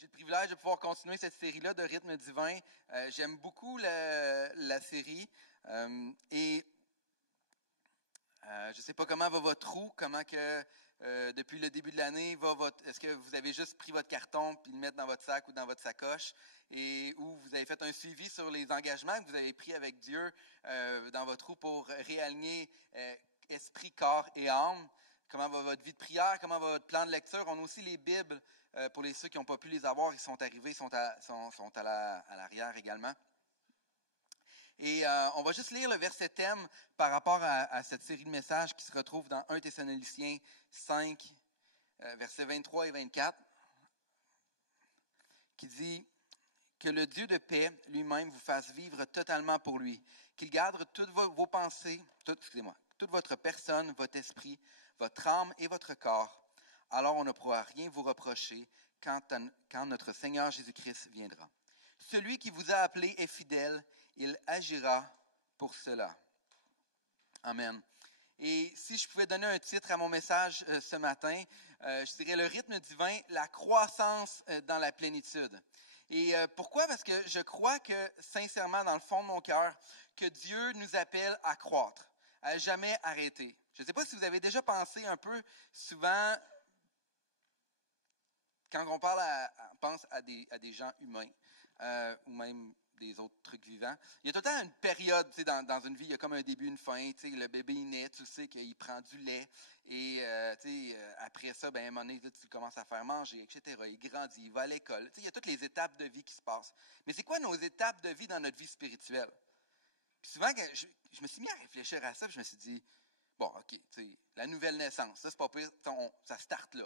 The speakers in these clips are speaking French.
J'ai le privilège de pouvoir continuer cette série-là de rythme divin. J'aime beaucoup la série et je ne sais pas comment va votre roue, comment que depuis le début de l'année est-ce que vous avez juste pris votre carton puis le mettre dans votre sac ou dans votre sacoche et ou vous avez fait un suivi sur les engagements que vous avez pris avec Dieu dans votre roue pour réaligner esprit, corps et âme. Comment va votre vie de prière? Comment va votre plan de lecture? On a aussi les Bibles pour ceux qui n'ont pas pu les avoir. Ils sont arrivés, sont à l'arrière également. Et on va juste lire le verset thème par rapport à cette série de messages qui se retrouve dans 1 Thessaloniciens 5, versets 23 et 24, qui dit que le Dieu de paix lui-même vous fasse vivre totalement pour lui, qu'il garde toutes vos pensées, toute votre personne, votre esprit, votre âme et votre corps. Alors on ne pourra rien vous reprocher quand notre Seigneur Jésus-Christ viendra. Celui qui vous a appelé est fidèle, il agira pour cela. Amen. Et si je pouvais donner un titre à mon message ce matin, je dirais le rythme divin, la croissance dans la plénitude. Et pourquoi? Parce que je crois que, sincèrement, dans le fond de mon cœur, que Dieu nous appelle à croître, à jamais arrêter. Je ne sais pas si vous avez déjà pensé un peu, souvent, quand on pense à des gens humains, ou même des autres trucs vivants, il y a tout le temps une période, dans une vie, il y a comme un début, une fin, le bébé il naît, tu sais qu'il prend du lait, et après ça, à un moment donné, tu commences à faire manger, etc. Il grandit, il va à l'école, il y a toutes les étapes de vie qui se passent. Mais c'est quoi nos étapes de vie dans notre vie spirituelle? Puis souvent, je me suis mis à réfléchir à ça, puis je me suis dit, bon, OK, la nouvelle naissance, ça c'est pas pire, ça starte là,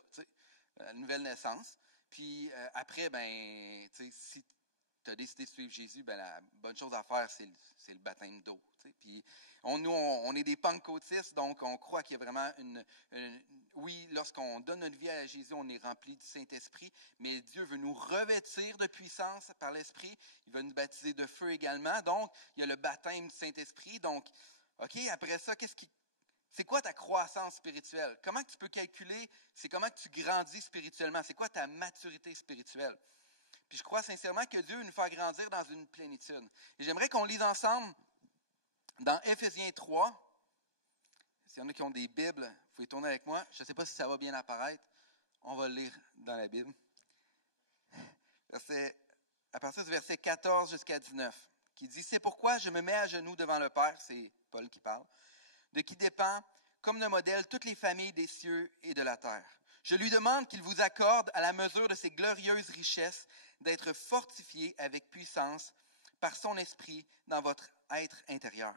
la nouvelle naissance. Puis après, si tu as décidé de suivre Jésus, la bonne chose à faire, c'est le baptême d'eau. Puis on est des pentecôtistes, donc on croit qu'il y a vraiment oui, lorsqu'on donne notre vie à Jésus, on est rempli du Saint-Esprit, mais Dieu veut nous revêtir de puissance par l'Esprit. Il va nous baptiser de feu également. Donc, il y a le baptême du Saint-Esprit. Donc, OK, après ça, c'est quoi ta croissance spirituelle? Comment tu peux calculer? C'est comment tu grandis spirituellement? C'est quoi ta maturité spirituelle? Puis je crois sincèrement que Dieu veut nous faire grandir dans une plénitude. Et j'aimerais qu'on lise ensemble dans Éphésiens 3. S'il y en a qui ont des Bibles, vous pouvez tourner avec moi. Je ne sais pas si ça va bien apparaître. On va le lire dans la Bible. À partir du verset 14 jusqu'à 19, qui dit « C'est pourquoi je me mets à genoux devant le Père », c'est Paul qui parle, « de qui dépend, comme de modèle, toutes les familles des cieux et de la terre. Je lui demande qu'il vous accorde, à la mesure de ses glorieuses richesses, d'être fortifié avec puissance par son esprit dans votre être intérieur.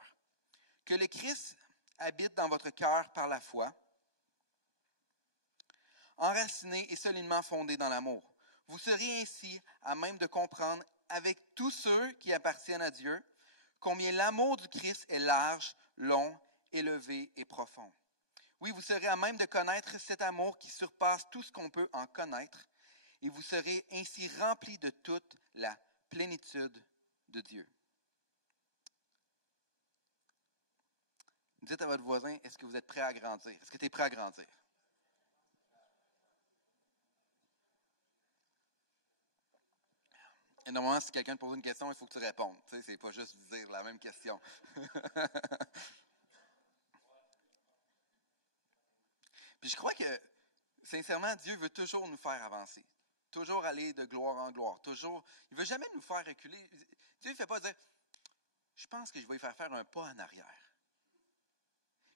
Que le Christ habite dans votre cœur par la foi, enraciné et solidement fondé dans l'amour. Vous serez ainsi à même de comprendre avec tous ceux qui appartiennent à Dieu combien l'amour du Christ est large, long, élevé et profond. Oui, vous serez à même de connaître cet amour qui surpasse tout ce qu'on peut en connaître, et vous serez ainsi remplis de toute la plénitude de Dieu. Dites à votre voisin, est-ce que vous êtes prêt à grandir? Est-ce que tu es prêt à grandir? Et normalement, si quelqu'un te pose une question, il faut que tu répondes. Tu sais, c'est pas juste dire la même question. Puis je crois que, sincèrement, Dieu veut toujours nous faire avancer. Toujours aller de gloire en gloire. Toujours. Il ne veut jamais nous faire reculer. Dieu ne fait pas dire, je pense que je vais lui faire un pas en arrière.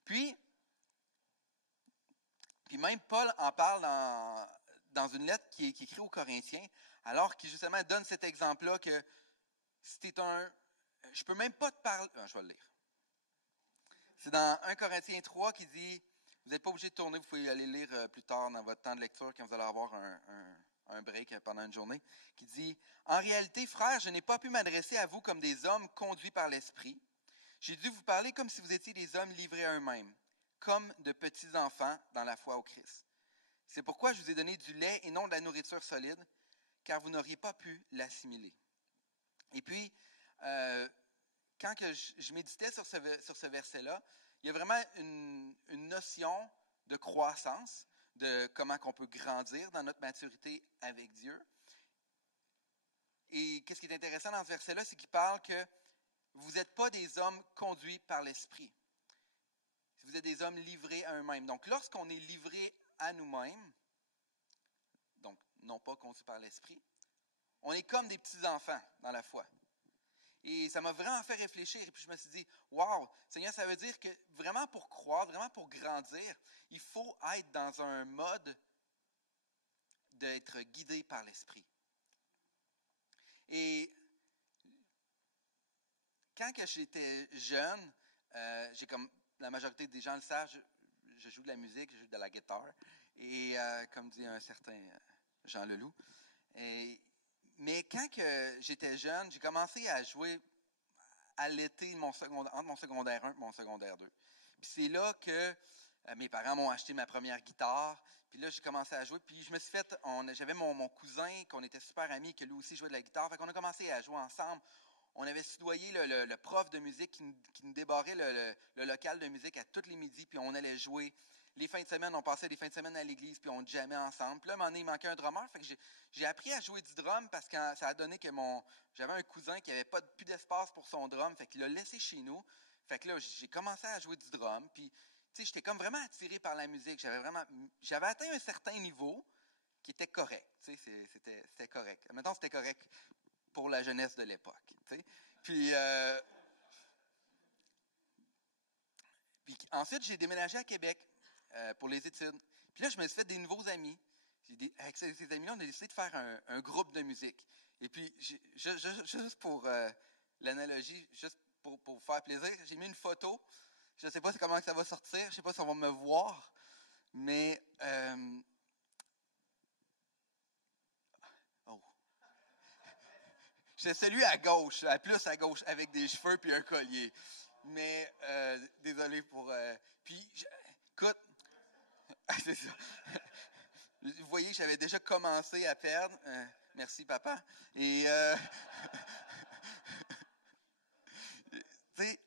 Puis même Paul en parle dans une lettre qui est écrite aux Corinthiens, alors qu'il justement donne cet exemple-là que si tu es je peux même pas te parler. Je vais le lire. C'est dans 1 Corinthiens 3 qui dit, vous n'êtes pas obligé de tourner, vous pouvez aller lire plus tard dans votre temps de lecture quand vous allez avoir un break pendant une journée, qui dit, en réalité, frères, je n'ai pas pu m'adresser à vous comme des hommes conduits par l'esprit. J'ai dû vous parler comme si vous étiez des hommes livrés à eux-mêmes, comme de petits enfants dans la foi au Christ. C'est pourquoi je vous ai donné du lait et non de la nourriture solide, car vous n'auriez pas pu l'assimiler. Et puis, quand que je méditais sur ce verset-là, il y a vraiment une notion de croissance, de comment on peut grandir dans notre maturité avec Dieu. Et qu'est-ce qui est intéressant dans ce verset-là, c'est qu'il parle que vous n'êtes pas des hommes conduits par l'esprit. Vous êtes des hommes livrés à eux-mêmes. Donc, lorsqu'on est livré à nous-mêmes, donc non pas conduits par l'esprit, on est comme des petits-enfants dans la foi. Et ça m'a vraiment fait réfléchir. Et puis je me suis dit, wow, Seigneur, ça veut dire que vraiment pour croire, vraiment pour grandir, il faut être dans un mode d'être guidé par l'esprit. Et quand que j'étais jeune, j'ai comme la majorité des gens le savent, je joue de la musique, je joue de la guitare. Et comme dit un certain Jean Leloup. Mais quand que j'étais jeune, j'ai commencé à jouer à l'été entre mon secondaire 1 et mon secondaire 2. Puis c'est là que mes parents m'ont acheté ma première guitare. Puis là, j'ai commencé à jouer. Puis je me suis fait... J'avais mon cousin, qu'on était super amis, que lui aussi jouait de la guitare. Fait qu'on a commencé à jouer ensemble. On avait soudoyé le prof de musique qui nous débarrait le local de musique à tous les midis. Puis on allait jouer. Les fins de semaine, on passait des fins de semaine à l'église, puis on jammait ensemble. Puis là, à un moment donné, il manquait un drummer. Fait que j'ai appris à jouer du drum parce que ça a donné que j'avais un cousin qui n'avait plus d'espace pour son drum. Fait qu'il l'a laissé chez nous. Fait que là, j'ai commencé à jouer du drum. Puis, tu sais, j'étais comme vraiment attiré par la musique. J'avais atteint un certain niveau qui était correct. Tu sais, c'était correct. Maintenant, c'était correct pour la jeunesse de l'époque. Tu sais. Puis ensuite, j'ai déménagé à Québec. Pour les études. Puis là, je me suis fait des nouveaux amis. Avec ces amis-là, on a décidé de faire un groupe de musique. Et puis, juste pour l'analogie, juste pour faire plaisir, j'ai mis une photo. Je ne sais pas comment ça va sortir. Je ne sais pas si on va me voir. Mais, oh. C'est celui à gauche, plus à gauche, avec des cheveux puis un collier. Mais, désolé pour... écoute, c'est ça. Vous voyez que j'avais déjà commencé à perdre. Merci, papa. Et, tu sais,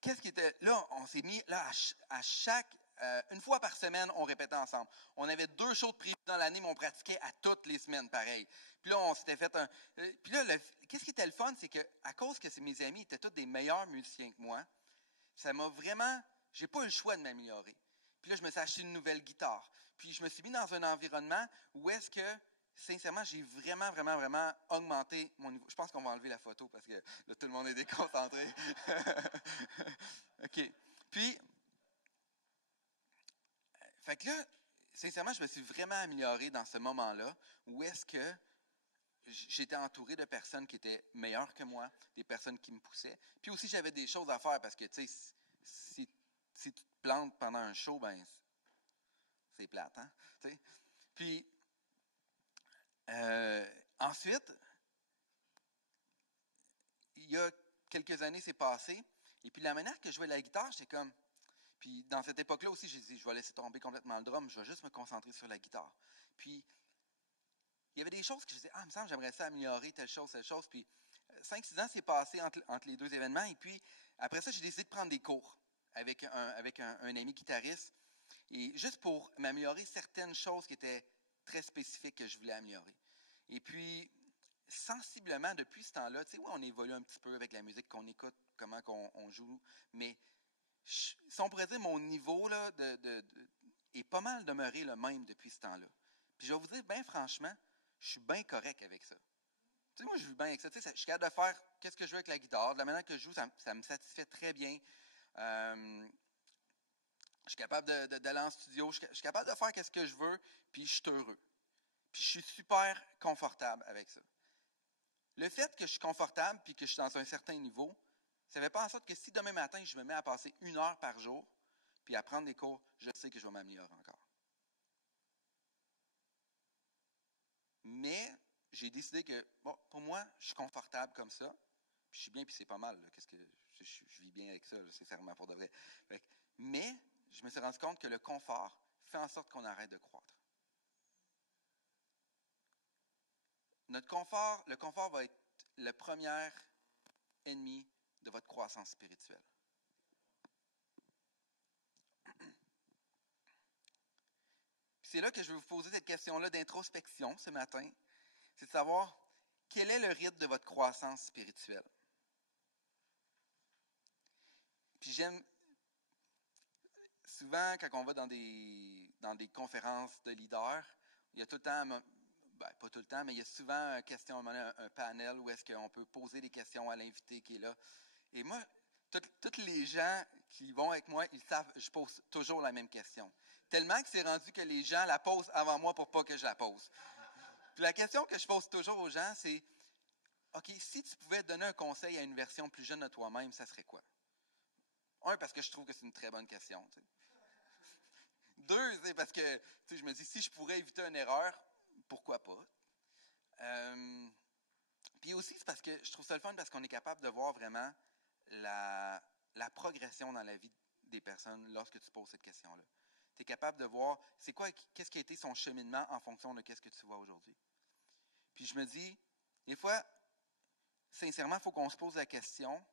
qu'est-ce qui était... Là, on s'est mis, là, à chaque... une fois par semaine, on répétait ensemble. On avait 2 shows de prévus dans l'année, mais on pratiquait à toutes les semaines, pareil. Puis là, on s'était fait un... Puis là, qu'est-ce qui était le fun, c'est que à cause que mes amis étaient tous des meilleurs musiciens que moi, ça m'a vraiment... J'ai pas eu le choix de m'améliorer. Puis là, je me suis acheté une nouvelle guitare. Puis je me suis mis dans un environnement où est-ce que, sincèrement, j'ai vraiment, vraiment, vraiment augmenté mon niveau. Je pense qu'on va enlever la photo parce que là, tout le monde est déconcentré. OK. Puis, fait que là, sincèrement, je me suis vraiment amélioré dans ce moment-là où est-ce que j'étais entouré de personnes qui étaient meilleures que moi, des personnes qui me poussaient. Puis aussi, j'avais des choses à faire parce que, tu sais, si tu te plantes pendant un show, ben c'est plate, hein? T'sais? Puis, ensuite, il y a quelques années, c'est passé. Et puis, la manière que je jouais la guitare, j'étais comme... Puis, dans cette époque-là aussi, j'ai dit, je vais laisser tomber complètement le drum, je vais juste me concentrer sur la guitare. Puis, il y avait des choses que je disais, il me semble, j'aimerais ça améliorer telle chose, telle chose. Puis, 5-6 ans, c'est passé entre les 2 événements. Et puis, après ça, j'ai décidé de prendre des cours avec un ami guitariste. Et juste pour m'améliorer certaines choses qui étaient très spécifiques que je voulais améliorer. Et puis, sensiblement, depuis ce temps-là, tu sais, oui, on évolue un petit peu avec la musique qu'on écoute, comment on joue, mais si on pourrait dire, mon niveau là, est pas mal demeuré le même depuis ce temps-là. Puis je vais vous dire, bien franchement, je suis bien correct avec ça. Tu sais, moi, je vis bien avec ça. Tu sais, je suis capable de faire qu'est-ce que je veux avec la guitare. De la manière que je joue, ça me satisfait très bien. Je suis capable d'aller en studio. Je suis capable de faire ce que je veux, puis je suis heureux. Puis je suis super confortable avec ça. Le fait que je suis confortable puis que je suis dans un certain niveau, ça ne fait pas en sorte que si demain matin, je me mets à passer 1 heure par jour puis à prendre des cours, je sais que je vais m'améliorer encore. Mais j'ai décidé que, bon, pour moi, je suis confortable comme ça. Puis je suis bien, puis c'est pas mal. Qu'est-ce que je vis bien avec ça, là, sincèrement, pour de vrai. Mais je me suis rendu compte que le confort fait en sorte qu'on arrête de croître. Le confort va être le premier ennemi de votre croissance spirituelle. C'est là que je vais vous poser cette question-là d'introspection ce matin. C'est de savoir, quel est le rythme de votre croissance spirituelle? Puis j'aime souvent quand on va dans des conférences de leaders, il y a tout le temps, pas tout le temps, mais il y a souvent un panel où est-ce qu'on peut poser des questions à l'invité qui est là. Et moi, tous les gens qui vont avec moi, ils savent, je pose toujours la même question. Tellement que c'est rendu que les gens la posent avant moi pour pas que je la pose. Puis la question que je pose toujours aux gens, c'est, OK, si tu pouvais donner un conseil à une version plus jeune de toi-même, ça serait quoi? Un, parce que je trouve que c'est une très bonne question. Tu sais. Deux, c'est parce que je me dis, si je pourrais éviter une erreur, pourquoi pas? Puis aussi, c'est parce que je trouve ça le fun parce qu'on est capable de voir vraiment la progression dans la vie des personnes lorsque tu poses cette question-là. Tu es capable de voir qu'est-ce qui a été son cheminement en fonction de qu'est-ce que tu vois aujourd'hui. Puis je me dis, des fois, sincèrement, il faut qu'on se pose la question,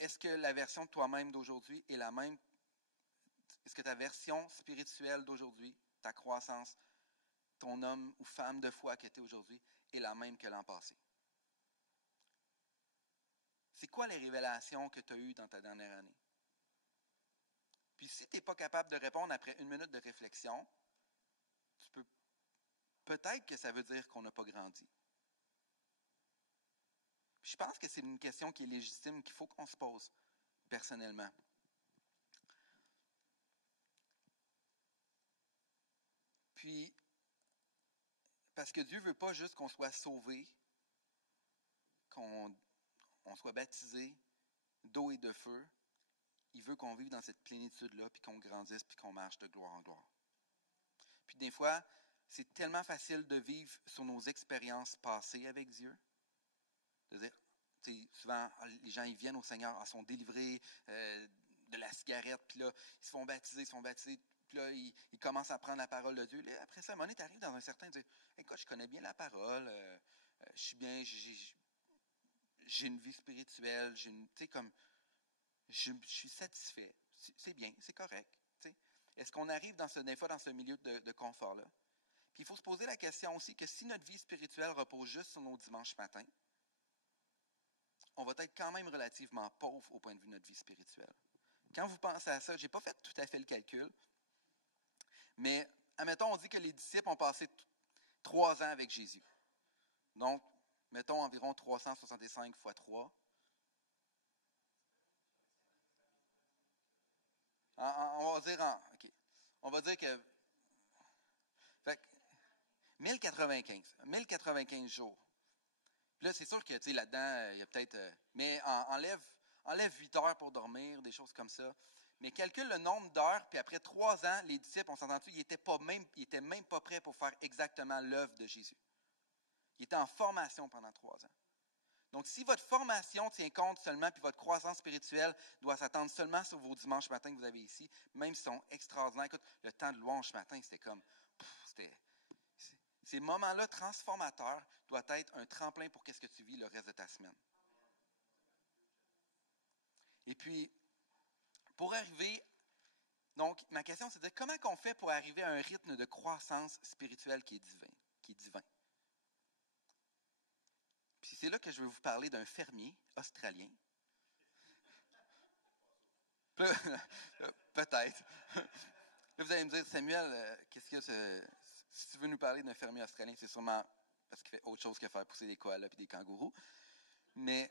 est-ce que la version de toi-même d'aujourd'hui est la même? Est-ce que ta version spirituelle d'aujourd'hui, ta croissance, ton homme ou femme de foi que tu es aujourd'hui, est la même que l'an passé? C'est quoi les révélations que tu as eues dans ta dernière année? Puis si tu n'es pas capable de répondre après une minute de réflexion, peut-être que ça veut dire qu'on n'a pas grandi. Puis je pense que c'est une question qui est légitime, qu'il faut qu'on se pose personnellement. Puis, parce que Dieu ne veut pas juste qu'on soit sauvé, qu'on soit baptisé d'eau et de feu. Il veut qu'on vive dans cette plénitude-là, puis qu'on grandisse, puis qu'on marche de gloire en gloire. Puis des fois, c'est tellement facile de vivre sur nos expériences passées avec Dieu. De dire, souvent, les gens ils viennent au Seigneur, ils sont délivrés de la cigarette, puis là, ils se font baptiser, puis là, ils commencent à prendre la parole de Dieu. Là, après ça, à un moment donné, tu arrives dans un certain, tu dis, écoute, je connais bien la parole, je suis bien, j'ai une vie spirituelle, tu sais, comme, je suis satisfait, c'est bien, c'est correct. T'sais. Est-ce qu'on arrive des fois dans ce milieu de confort-là? Puis il faut se poser la question aussi que si notre vie spirituelle repose juste sur nos dimanches matins, on va être quand même relativement pauvre au point de vue de notre vie spirituelle. Quand vous pensez à ça, je n'ai pas fait tout à fait le calcul, mais admettons, on dit que les disciples ont passé 3 ans avec Jésus. Donc, mettons environ 365 fois 3. On va dire que 1095 jours. Puis là, c'est sûr que là-dedans, il y a peut-être. Mais enlève 8 heures pour dormir, des choses comme ça. Mais calcule le nombre d'heures, puis après 3 ans, les disciples, on s'entend-tu, ils n'étaient même pas prêts pour faire exactement l'œuvre de Jésus. Ils étaient en formation pendant 3 ans. Donc, si votre formation tient compte seulement, puis votre croissance spirituelle doit s'attendre seulement sur vos dimanches matins que vous avez ici, même s'ils sont extraordinaires. Écoute, le temps de louange ce matin, c'était comme. Ces moments-là transformateurs doivent être un tremplin pour qu'est-ce que tu vis le reste de ta semaine. Et puis, pour arriver, donc, ma question, c'est de comment on fait pour arriver à un rythme de croissance spirituelle qui est divin. Puis c'est là que je vais vous parler d'un fermier australien. Peut-être. Là, vous allez me dire, Samuel, qu'est-ce que si tu veux nous parler d'un fermier australien, c'est sûrement parce qu'il fait autre chose que faire pousser des koalas et des kangourous. Mais,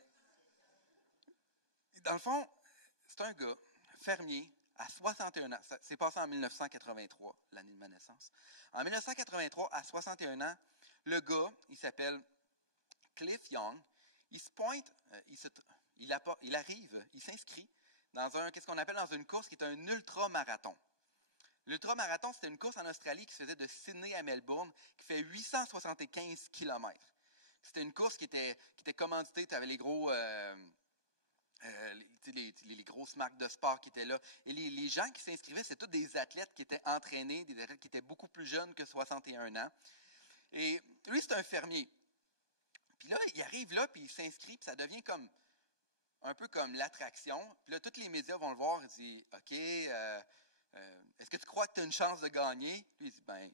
dans le fond, c'est un gars, fermier, à 61 ans. C'est passé en 1983, l'année de ma naissance. En 1983, à 61 ans, le gars, il s'appelle Cliff Young, il se pointe, il arrive, il s'inscrit dans qu'est-ce qu'on appelle dans une course qui est un ultra-marathon. L'ultramarathon, c'était une course en Australie qui se faisait de Sydney à Melbourne, qui fait 875 km. C'était une course qui était commanditée, tu avais les grosses marques de sport qui étaient là. Et les gens qui s'inscrivaient, c'était tous des athlètes qui étaient entraînés, des athlètes qui étaient beaucoup plus jeunes que 61 ans. Et lui, c'est un fermier. Puis là, il arrive là, puis il s'inscrit, puis ça devient comme un peu comme l'attraction. Puis là, tous les médias vont le voir, ils disent « OK, est-ce que tu crois que tu as une chance de gagner? » Puis il dit ben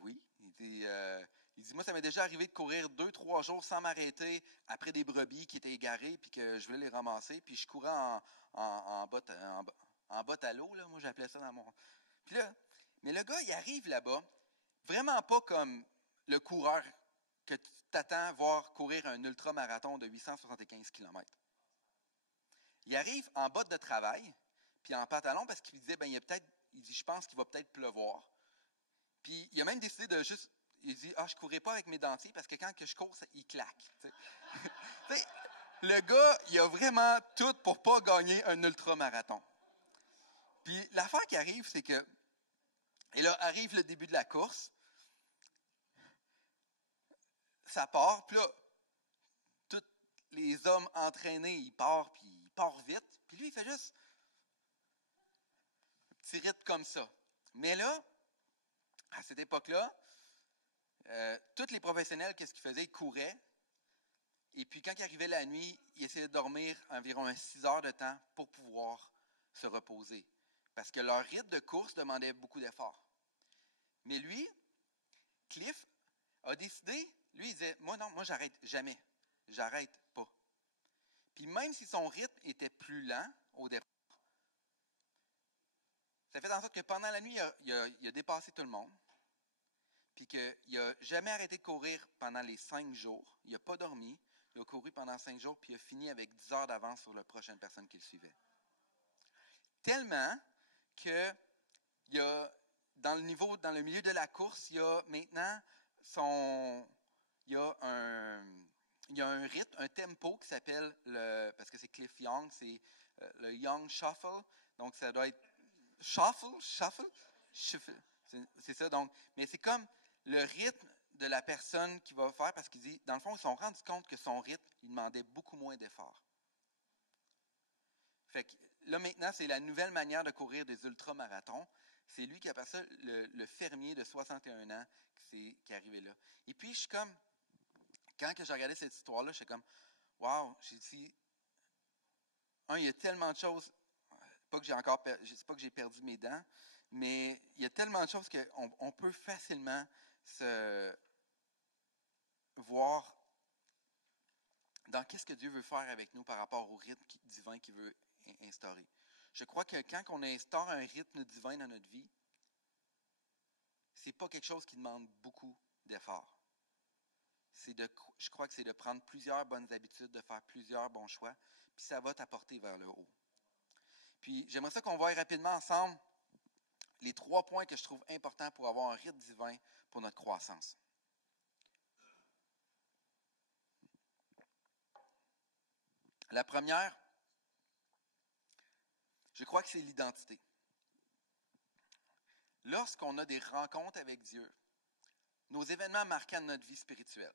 oui. Il Il dit, moi, ça m'est déjà arrivé de courir 2-3 jours sans m'arrêter après des brebis qui étaient égarées puis que je voulais les ramasser. Puis je courais en botte, en botte à l'eau, là. Moi, j'appelais ça dans mon... Puis là, mais le gars, il arrive là-bas, vraiment pas comme le coureur que tu t'attends voir courir un ultramarathon de 875 km. Il arrive en botte de travail, puis en pantalon, parce qu'il disait, il dit, je pense qu'il va peut-être pleuvoir. Puis il a même décidé de juste, il dit, je courrai pas avec mes dentiers, parce que quand que je cours, il claque. Le gars, il a vraiment tout pour pas gagner un ultramarathon. Puis l'affaire qui arrive, c'est que, et là, arrive le début de la course, ça part, puis là, tous les hommes entraînés, ils partent, puis ils partent vite, puis lui, il fait juste un petit rythme comme ça. Mais là, à cette époque-là, tous les professionnels, qu'est-ce qu'ils faisaient? Ils couraient, et puis quand il arrivait la nuit, ils essayaient de dormir environ 6 heures de temps pour pouvoir se reposer. Parce que leur rythme de course demandait beaucoup d'efforts. Mais lui, Cliff, a décidé, lui, il disait, moi j'arrête jamais. J'arrête pas. Puis même si son rythme était plus lent au départ, ça fait en sorte que pendant la nuit, il a dépassé tout le monde. Puis qu'il n'a jamais arrêté de courir pendant les 5 jours. Il n'a pas dormi. Il a couru pendant 5 jours, puis il a fini avec 10 heures d'avance sur la prochaine personne qui le suivait. Tellement que il y a, dans le milieu de la course, il y a maintenant il y a un rythme, un tempo qui s'appelle, parce que c'est Cliff Young, c'est le Young Shuffle. Donc, ça doit être Shuffle. C'est ça, donc. Mais c'est comme le rythme de la personne qui va faire, parce qu'il dit, dans le fond, ils se sont rendus compte que son rythme, il demandait beaucoup moins d'efforts. Fait que là, maintenant, c'est la nouvelle manière de courir des ultramarathons. C'est lui qui appelle ça le fermier de 61 ans qui est arrivé là. Et puis, je suis comme, quand j'ai regardé cette histoire-là, je suis comme, wow, j'ai dit, il y a tellement de choses, pas que je sais pas que j'ai perdu mes dents, mais il y a tellement de choses qu'on peut facilement se voir dans qu'est-ce que Dieu veut faire avec nous par rapport au rythme divin qu'il veut instaurer. Je crois que quand on instaure un rythme divin dans notre vie, c'est pas quelque chose qui demande beaucoup d'efforts. Je crois que c'est de prendre plusieurs bonnes habitudes, de faire plusieurs bons choix, puis ça va t'apporter vers le haut. Puis j'aimerais ça qu'on voie rapidement ensemble les 3 points que je trouve importants pour avoir un rythme divin pour notre croissance. La première, je crois que c'est l'identité. Lorsqu'on a des rencontres avec Dieu, nos événements marquants de notre vie spirituelle,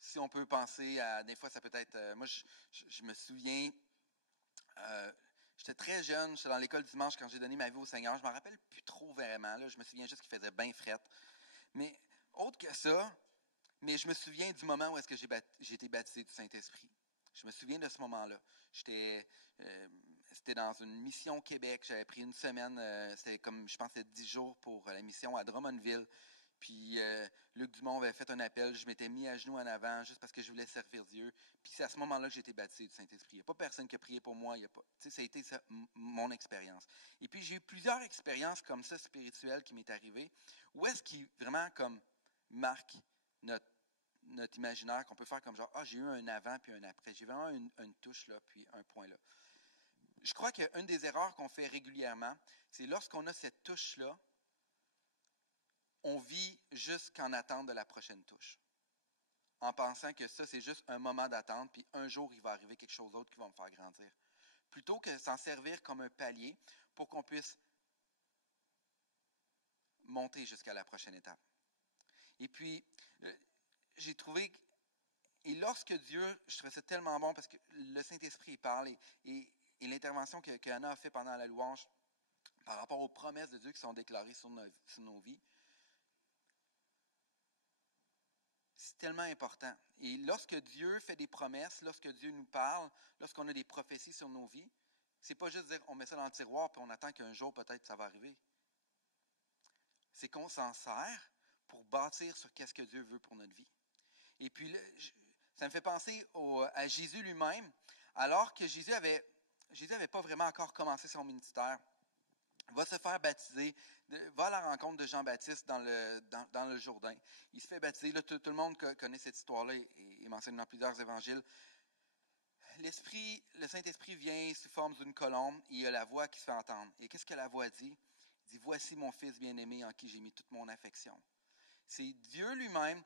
si on peut penser à, des fois ça peut être, moi je me souviens, j'étais très jeune, j'étais dans l'école dimanche quand j'ai donné ma vie au Seigneur, je ne m'en rappelle plus trop vraiment, là, je me souviens juste qu'il faisait bien fret. Mais autre que ça, mais je me souviens du moment où est-ce que j'ai été baptisé du Saint-Esprit. Je me souviens de ce moment-là. C'était dans une mission au Québec. J'avais pris une semaine, c'était comme, je pense, c'était 10 jours pour la mission à Drummondville. Puis Luc Dumont avait fait un appel. Je m'étais mis à genoux en avant juste parce que je voulais servir Dieu. Puis c'est à ce moment-là que j'ai été baptisé du Saint-Esprit. Il n'y a pas personne qui a prié pour moi. Ça a été mon expérience. Et puis j'ai eu plusieurs expériences comme ça spirituelles qui m'est arrivées. Où est-ce qui vraiment comme marque notre imaginaire, qu'on peut faire comme genre, j'ai eu un avant puis un après. J'ai vraiment une touche là, puis un point là. Je crois qu'une des erreurs qu'on fait régulièrement, c'est lorsqu'on a cette touche-là, on vit jusqu'en attente de la prochaine touche. En pensant que ça, c'est juste un moment d'attente, puis un jour, il va arriver quelque chose d'autre qui va me faire grandir. Plutôt que s'en servir comme un palier pour qu'on puisse monter jusqu'à la prochaine étape. Et puis, j'ai trouvé, et lorsque Dieu, je trouvais ça tellement bon parce que le Saint-Esprit parle et l'intervention qu'Anna a fait pendant la louange par rapport aux promesses de Dieu qui sont déclarées sur nos vies, c'est tellement important. Et lorsque Dieu fait des promesses, lorsque Dieu nous parle, lorsqu'on a des prophéties sur nos vies, c'est pas juste dire on met ça dans le tiroir puis on attend qu'un jour peut-être ça va arriver. C'est qu'on s'en sert pour bâtir sur qu'est-ce que Dieu veut pour notre vie. Et puis, là, ça me fait penser à Jésus lui-même, alors que Jésus avait pas vraiment encore commencé son ministère. Va se faire baptiser, va à la rencontre de Jean-Baptiste dans le Jourdain. Il se fait baptiser. Là, tout le monde connaît cette histoire-là et mentionne dans plusieurs évangiles. Le Saint-Esprit vient sous forme d'une colombe et il y a la voix qui se fait entendre. Et qu'est-ce que la voix dit? Il dit, voici mon Fils bien-aimé en qui j'ai mis toute mon affection. C'est Dieu lui-même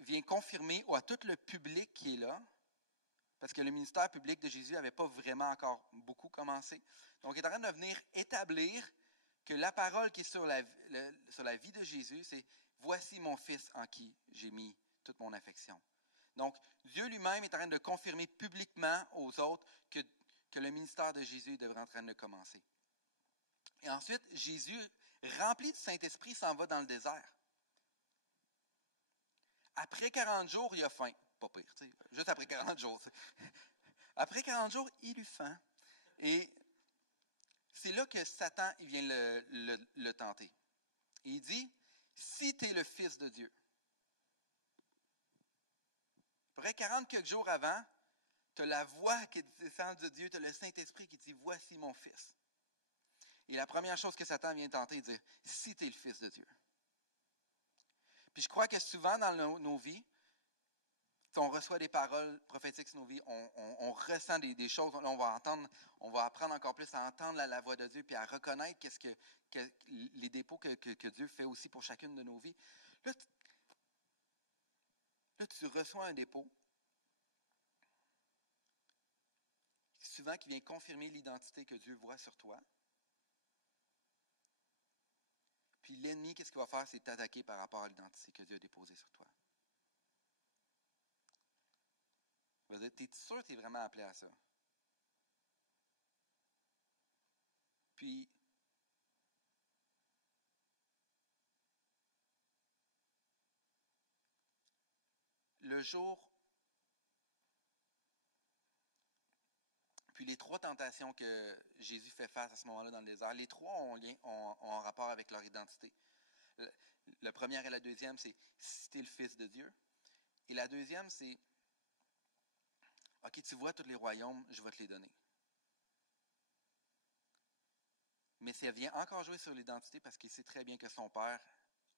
vient confirmer à tout le public qui est là, parce que le ministère public de Jésus n'avait pas vraiment encore beaucoup commencé. Donc, il est en train de venir établir que la parole qui est sur la vie de Jésus, c'est « Voici mon Fils en qui j'ai mis toute mon affection ». Donc, Dieu lui-même est en train de confirmer publiquement aux autres que le ministère de Jésus devrait en train de commencer. Et ensuite, Jésus, rempli du Saint-Esprit, s'en va dans le désert. Après 40 jours, il a faim. Pas pire, tu sais, juste après 40 jours. T'sais. Après 40 jours, il eut faim. Et c'est là que Satan il vient le tenter. Et il dit, si tu es le Fils de Dieu. Après 40 quelques jours avant, tu as la voix qui descend de Dieu, tu as le Saint-Esprit qui dit, voici mon Fils. Et la première chose que Satan vient tenter, il dit, si tu es le Fils de Dieu. Puis je crois que souvent dans nos vies, on reçoit des paroles prophétiques sur nos vies, on ressent des choses, on va apprendre encore plus à entendre la voix de Dieu, puis à reconnaître les dépôts que Dieu fait aussi pour chacune de nos vies. Là, tu reçois un dépôt, souvent qui vient confirmer l'identité que Dieu voit sur toi. Puis l'ennemi, qu'est-ce qu'il va faire? C'est t'attaquer par rapport à l'identité que Dieu a déposée sur toi. T'es sûr que tu es vraiment appelé à ça? Puis, le jour, puis les 3 tentations que Jésus fait face à ce moment-là dans le désert, les 3 ont un rapport avec leur identité. La première et la deuxième, c'est si tu es le Fils de Dieu. Et la deuxième, c'est OK, tu vois tous les royaumes, je vais te les donner. Mais ça vient encore jouer sur l'identité parce qu'il sait très bien que son Père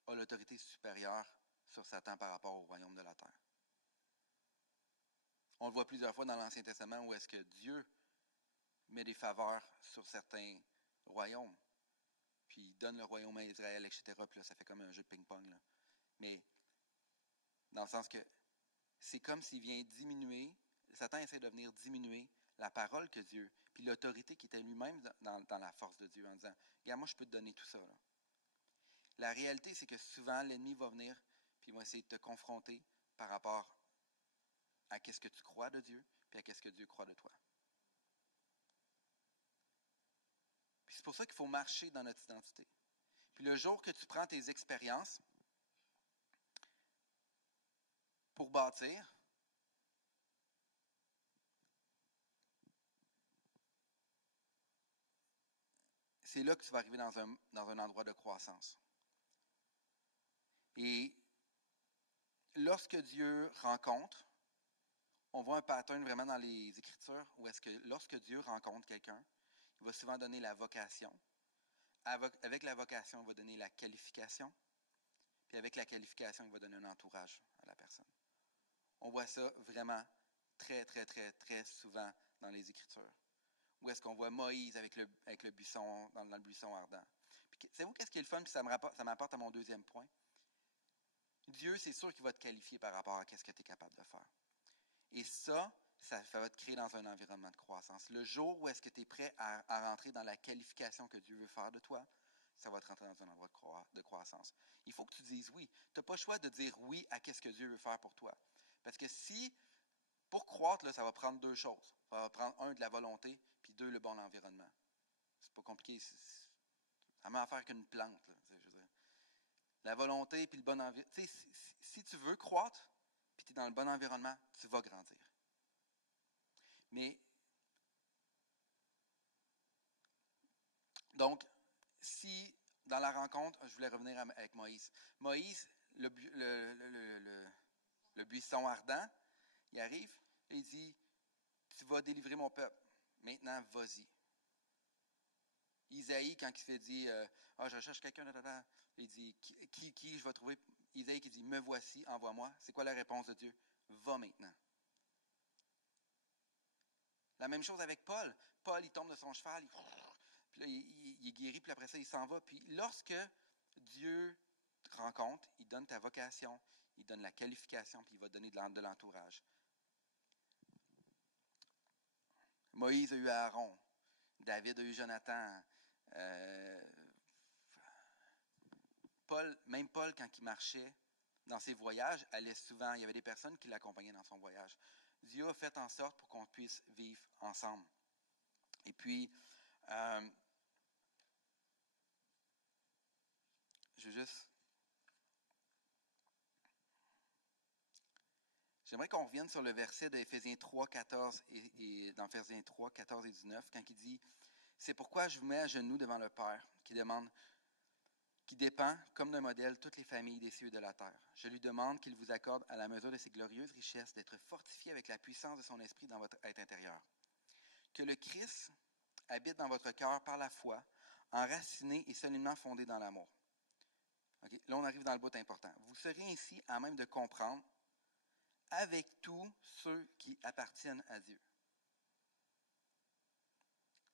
a l'autorité supérieure sur Satan par rapport au royaume de la terre. On le voit plusieurs fois dans l'Ancien Testament où est-ce que Dieu met des faveurs sur certains royaumes. Puis il donne le royaume à Israël, etc. Puis là, ça fait comme un jeu de ping-pong. Là. Mais dans le sens que c'est comme s'il vient diminuer, Satan essaie de venir diminuer la parole que Dieu, puis l'autorité qui était lui-même dans la force de Dieu en disant, regarde, moi je peux te donner tout ça. Là. La réalité, c'est que souvent l'ennemi va venir, puis il va essayer de te confronter par rapport à qu'est-ce que tu crois de Dieu, puis à qu'est-ce que Dieu croit de toi. Puis c'est pour ça qu'il faut marcher dans notre identité. Puis le jour que tu prends tes expériences pour bâtir, c'est là que tu vas arriver dans un endroit de croissance. Et lorsque Dieu rencontre, on voit un pattern vraiment dans les Écritures où est-ce que lorsque Dieu rencontre quelqu'un, il va souvent donner la vocation. Avec la vocation, il va donner la qualification. Puis avec la qualification, il va donner un entourage à la personne. On voit ça vraiment très, très, très, très souvent dans les Écritures. Où est-ce qu'on voit Moïse avec le buisson, dans le buisson ardent. Puis, savez-vous qu'est-ce qui est le fun? Puis ça m'apporte à mon deuxième point. Dieu, c'est sûr qu'il va te qualifier par rapport à ce que tu es capable de faire. Et ça va te créer dans un environnement de croissance. Le jour où est-ce que tu es prêt à rentrer dans la qualification que Dieu veut faire de toi, ça va te rentrer dans un endroit de croissance. Il faut que tu dises oui. Tu n'as pas le choix de dire oui à ce que Dieu veut faire pour toi. Parce que pour croître, là, ça va prendre 2 choses. Ça va prendre 1, de la volonté, puis 2, le bon environnement. C'est pas compliqué. Ça n'a même à faire qu'une plante. Là, je veux dire. La volonté, puis le bon environnement. Si tu veux croître, puis tu es dans le bon environnement, tu vas grandir. Mais, donc, si dans la rencontre, je voulais revenir avec Moïse. Moïse, le buisson ardent. Il arrive et il dit, tu vas délivrer mon peuple. Maintenant, vas-y. Isaïe, quand il se fait dire, je cherche quelqu'un, il dit, qui je vais trouver? Isaïe qui dit, me voici, envoie-moi. C'est quoi la réponse de Dieu? Va maintenant. La même chose avec Paul. Paul, il tombe de son cheval, puis là, il est guéri, puis après ça, il s'en va. Puis lorsque Dieu te rencontre, il donne ta vocation, il donne la qualification, puis il va donner de l'entourage. Moïse a eu Aaron. David a eu Jonathan. Même Paul, quand il marchait dans ses voyages, allait souvent, il y avait des personnes qui l'accompagnaient dans son voyage. Dieu a fait en sorte pour qu'on puisse vivre ensemble. Et puis, j'aimerais qu'on revienne sur le verset de Éphésiens 3, 14 et dans Éphésiens 3, 14 et 19, quand il dit « C'est pourquoi je vous mets à genoux devant le Père, qui dépend, comme d'un modèle, toutes les familles des cieux et de la terre. Je lui demande qu'il vous accorde, à la mesure de ses glorieuses richesses, d'être fortifié avec la puissance de son esprit dans votre être intérieur. Que le Christ habite dans votre cœur par la foi, enraciné et solidement fondé dans l'amour. » Okay? Là, on arrive dans le bout important. Vous serez ainsi à même de comprendre avec tous ceux qui appartiennent à Dieu.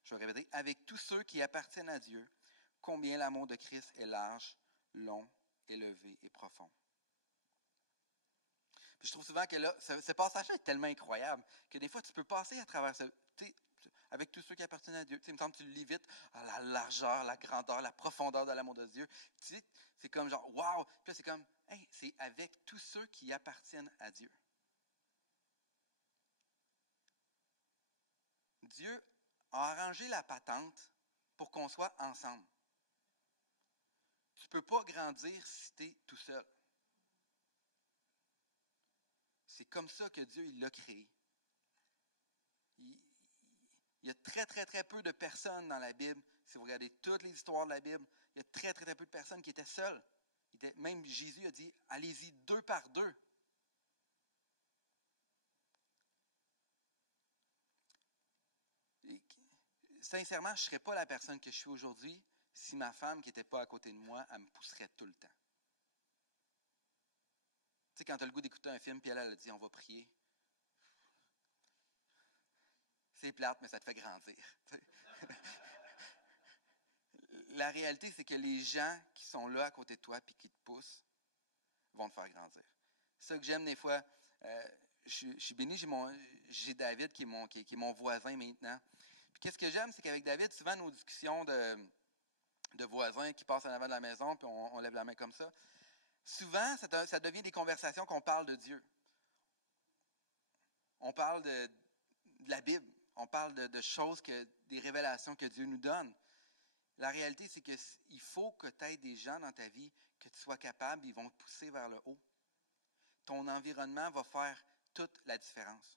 Je vais répéter, avec tous ceux qui appartiennent à Dieu, combien l'amour de Christ est large, long, élevé et profond. Puis je trouve souvent que là, ce passage-là est tellement incroyable que des fois, tu peux passer à travers avec tous ceux qui appartiennent à Dieu. Il me semble que tu le lis vite, la largeur, la grandeur, la profondeur de l'amour de Dieu. C'est comme genre, wow! Puis là, c'est comme, hey, c'est avec tous ceux qui appartiennent à Dieu. Dieu a arrangé la patente pour qu'on soit ensemble. Tu ne peux pas grandir si tu es tout seul. C'est comme ça que Dieu il l'a créé. Il y a très, très, très peu de personnes dans la Bible. Si vous regardez toutes les histoires de la Bible, il y a très, très, très peu de personnes qui étaient seules. Même Jésus a dit, allez-y 2 par 2. Et, sincèrement, je ne serais pas la personne que je suis aujourd'hui si ma femme qui n'était pas à côté de moi, elle me pousserait tout le temps. Tu sais, quand tu as le goût d'écouter un film, puis elle a dit, on va prier. C'est plate, mais ça te fait grandir. La réalité, c'est que les gens qui sont là à côté de toi et qui te poussent vont te faire grandir. C'est ça que j'aime des fois. Je suis béni, j'ai David qui est mon voisin maintenant. Puis qu'est-ce que j'aime, c'est qu'avec David, souvent nos discussions de voisins qui passent en avant de la maison, puis on lève la main comme ça, souvent, ça devient des conversations qu'on parle de Dieu. On parle de la Bible. On parle de choses, des révélations que Dieu nous donne. La réalité, c'est qu'il faut que tu aies des gens dans ta vie, que tu sois capable, ils vont te pousser vers le haut. Ton environnement va faire toute la différence.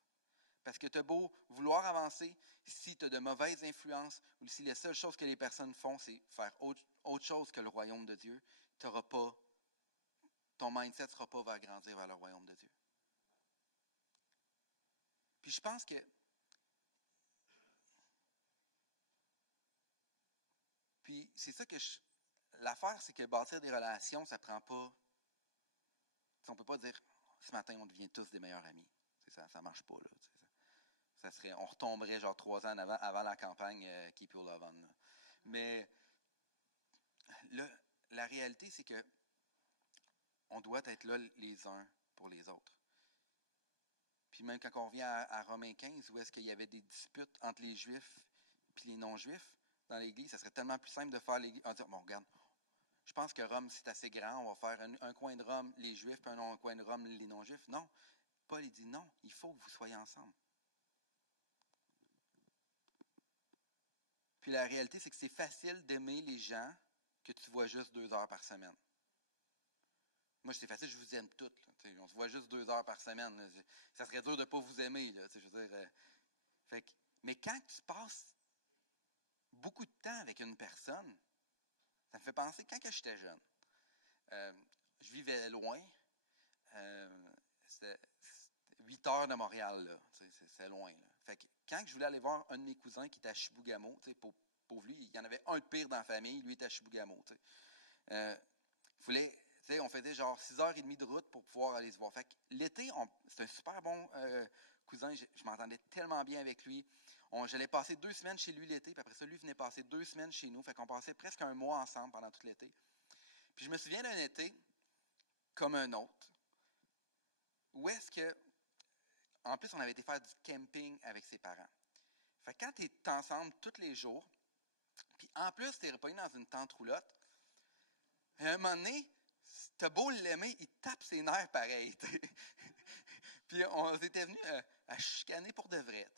Parce que tu as beau vouloir avancer, si tu as de mauvaises influences, ou si la seule chose que les personnes font, c'est faire autre chose que le royaume de Dieu, ton mindset ne sera pas vers grandir vers le royaume de Dieu. Puis je pense que Puis c'est ça que l'affaire, c'est que bâtir des relations, ça prend pas. On ne peut pas dire ce matin on devient tous des meilleurs amis. Ça ne marche pas. Là, on retomberait genre 3 ans avant la campagne Keep Your Love On. Là. Mais là, la réalité, c'est que on doit être là les uns pour les autres. Puis même quand on revient à Romains 15, où est-ce qu'il y avait des disputes entre les Juifs et les non-Juifs, dans l'Église, ça serait tellement plus simple de faire l'Église. On va dire, bon, regarde, je pense que Rome, c'est assez grand, on va faire un coin de Rome, les Juifs, puis un coin de Rome, les non-Juifs. Non. Paul, il dit non, il faut que vous soyez ensemble. Puis la réalité, c'est que c'est facile d'aimer les gens que tu vois juste 2 heures par semaine. Moi, c'est facile, je vous aime toutes. Là, on se voit juste 2 heures par semaine. Là, ça serait dur de ne pas vous aimer. Là, je veux dire, mais quand tu passes beaucoup de temps avec une personne, ça me fait penser, quand j'étais jeune, je vivais loin. C'était 8 heures de Montréal, là. C'est loin, là. Fait que quand je voulais aller voir un de mes cousins qui était à Chibougamau, pauvre lui, il y en avait un de pire dans la famille, lui était à Chibougamau, on faisait genre 6h30 de route pour pouvoir aller se voir. Fait que l'été, c'est un super bon cousin. Je m'entendais tellement bien avec lui. J'allais passer 2 semaines chez lui l'été, puis après ça, lui venait passer 2 semaines chez nous. Fait qu'on passait presque un mois ensemble pendant tout l'été. Puis je me souviens d'un été, comme un autre, où est-ce que, en plus, on avait été faire du camping avec ses parents. Fait que quand tu es ensemble tous les jours, puis en plus, tu es repogné dans une tente roulotte, à un moment donné, t'as beau l'aimer, il tape ses nerfs pareil. Puis on était venus à chicaner pour de vrai.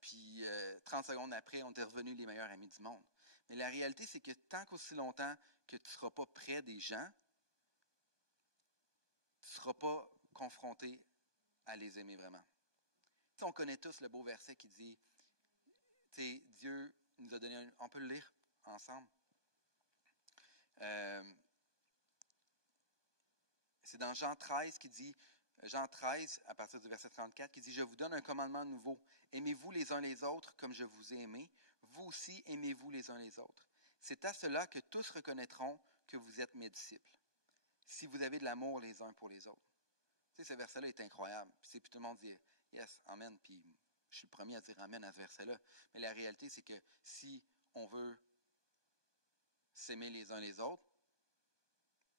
Puis 30 secondes après, on était revenus les meilleurs amis du monde. Mais la réalité, c'est que tant qu'aussi longtemps que tu ne seras pas près des gens, tu ne seras pas confronté à les aimer vraiment. On connaît tous le beau verset qui dit, Dieu nous a donné on peut le lire ensemble. C'est dans Jean 13 qui dit, Jean 13, à partir du verset 34, qui dit « Je vous donne un commandement nouveau. Aimez-vous les uns les autres comme je vous ai aimés. Vous aussi, aimez-vous les uns les autres. C'est à cela que tous reconnaîtront que vous êtes mes disciples, si vous avez de l'amour les uns pour les autres. » Ce verset-là est incroyable. Puis tout le monde dit « Yes, amen. » Puis je suis le premier à dire « Amen » à ce verset-là. Mais la réalité, c'est que si on veut s'aimer les uns les autres,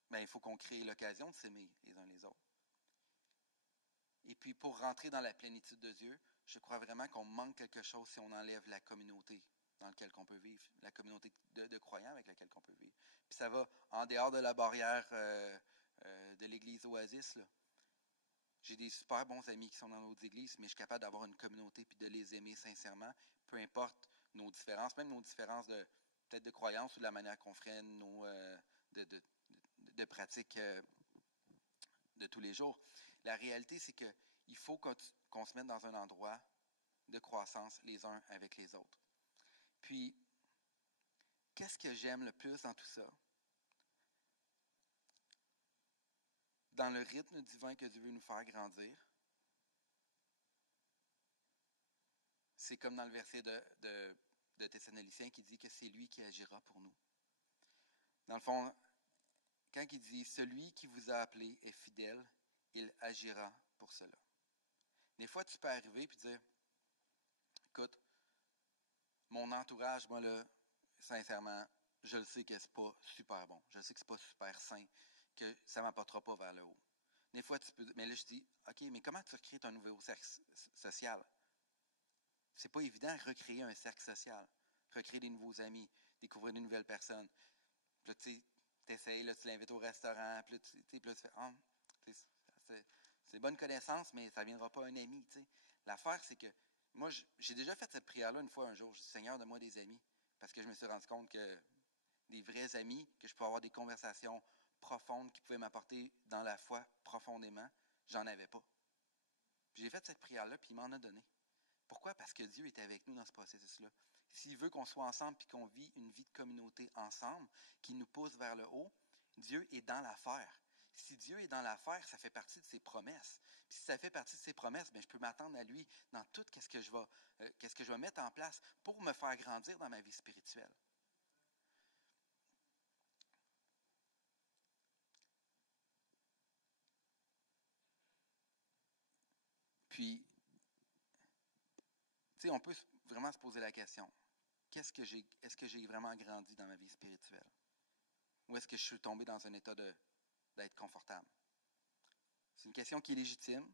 ben, il faut qu'on crée l'occasion de s'aimer les uns les autres. Et puis, pour rentrer dans la plénitude de Dieu, je crois vraiment qu'on manque quelque chose si on enlève la communauté dans laquelle on peut vivre, la communauté de croyants avec laquelle on peut vivre. Puis ça va en dehors de la barrière de l'église Oasis, là. J'ai des super bons amis qui sont dans d'autres églises, mais je suis capable d'avoir une communauté puis de les aimer sincèrement, peu importe nos différences, même nos différences peut-être de croyances ou de la manière qu'on ferait nos de pratiques de tous les jours. La réalité, c'est qu'il faut qu'on se mette dans un endroit de croissance les uns avec les autres. Puis, qu'est-ce que j'aime le plus dans tout ça? Dans le rythme divin que Dieu veut nous faire grandir, c'est comme dans le verset de Thessaloniciens qui dit que c'est lui qui agira pour nous. Dans le fond, quand il dit « Celui qui vous a appelé est fidèle, il agira pour cela. » Des fois, tu peux arriver et dire « Écoute, mon entourage, moi, là, sincèrement, je le sais que c'est pas super bon. Je sais que c'est pas super sain, que ça m'apportera pas vers le haut. » Des fois, tu peux... Mais là, je dis « OK, mais comment tu recrées ton nouveau cercle social? » C'est pas évident de recréer un cercle social. Recréer des nouveaux amis, découvrir de nouvelles personnes. Puis là, tu essaies, là, tu l'invites au restaurant, puis là, tu fais « Ah, c'est bonne connaissance, mais ça ne viendra pas un ami. » L'affaire, c'est que moi, j'ai déjà fait cette prière-là une fois un jour. Je dis « Seigneur, donne-moi des amis. » Parce que je me suis rendu compte que des vrais amis, que je pouvais avoir des conversations profondes qui pouvaient m'apporter dans la foi profondément, j'en avais pas. Puis j'ai fait cette prière-là, puis il m'en a donné. Pourquoi? Parce que Dieu était avec nous dans ce processus-là. S'il veut qu'on soit ensemble puis qu'on vit une vie de communauté ensemble, qui nous pousse vers le haut, Dieu est dans l'affaire. Si Dieu est dans l'affaire, ça fait partie de ses promesses. Puis si ça fait partie de ses promesses, bien, je peux m'attendre à lui dans tout ce que je vais mettre en place pour me faire grandir dans ma vie spirituelle. Puis, tu sais, on peut vraiment se poser la question, est-ce que j'ai vraiment grandi dans ma vie spirituelle? Ou est-ce que je suis tombé dans un état d'être confortable? C'est une question qui est légitime.